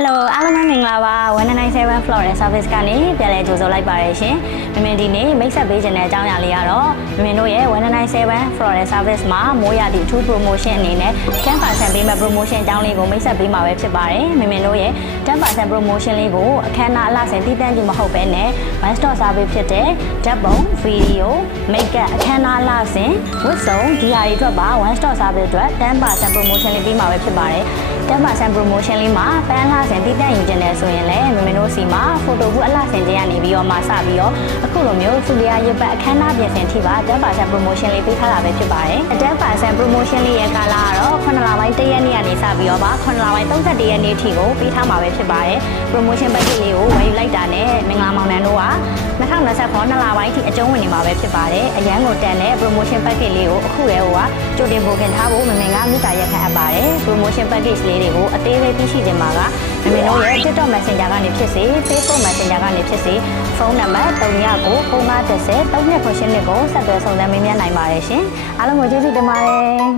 Hello အားလုံးပဲမင်္ဂလာပါ197 Florence Service ကနေပြန်လည်ကြိုဆိုလိုက်ပါရရှင်။မမင်းဒီနေ့မိတ်ဆက်ပေးခြင်းတဲ့အကြောင်းအရာလေးကတော့မမင်းတို့ရဲ့197 Florence Service မှာမိုးရသည့်အထူး promotion အနေနဲ့ 10% ပေးမဲ့ promotion အကြောင်းလေးကိုမိတ်ဆက်ပေးမှာပဲဖြစ်ပါတယ်။မမင်းတို့ရဲ့10% promotion လေးကိုအခမ်းအနားအလှဆင်တည်တံ့ကြည့်မဟုတ်ဘဲနဲ့ one stop service ဖြစ်တဲ့ဓာတ်ပုံ video makeup အခမ်းအနားအလှဆင်ဝတ်စုံဒီဟာတွေအတွက်ပါ one stop service အတွက်10% promotion လေးပေးမှာပဲဖြစ်ပါတယ်။10% promotion လေးမှာပန်းလှဆင်တည်တံ့ယူခြင်းနဲ့ဆိုရင်လည်းမမင်းတို့စီမှာ photo ဘူးအလှဆင်ခြင်းကနေပြီးတော့မှစပြီးတော့အခုလိုမျိုးဖူလီယာရုပ်ပတ်အခမ်းအနားပြင်ဆင်ထိပါ10% promotion လေးပေးထားတာပဲဖြစ်ပါတယ်10% promotion လေးရဲ့ကာလကတော့9လပိုင်း1ရက်နေ့ကနေစပြီးတော့ပါ9လပိုင်း31ရက်နေ့ထိကိုပေးထားမှာပဲဖြစ်ပါတယ် promotion package လေးကိုဝယ်ယူလိုက်တာနဲ့မင်္ဂလာမောင်နှံတို့က2029 2လပိုင်းထိအကျုံးဝင်နေမှာပဲဖြစ်ပါတယ်အရန်ကိုတန်တဲ့ promotion package လေးကိုအခုရဲဟိုကကြိုတင်ပို့ခင်ထားဖို့မမင်ကမိတာရက်ခန့်အပ်ပါတယ် promotion package လေးတွေကိုအသေးလေးသိရှိခြင်းမှာကမမင်တို့ရဲ့ TikTok Messenger ကနေဖြစ်စေ Facebook Messenger ကနေဖြစ်စေဖုန်းနံပါတ်399330 3298ကိုဆက်သွယ်ဆောင်ရွက်မေးမြန်းနိုင်ပါတယ်ရှင်အားလုံးကိုကျေးဇူးတင်ပါတယ်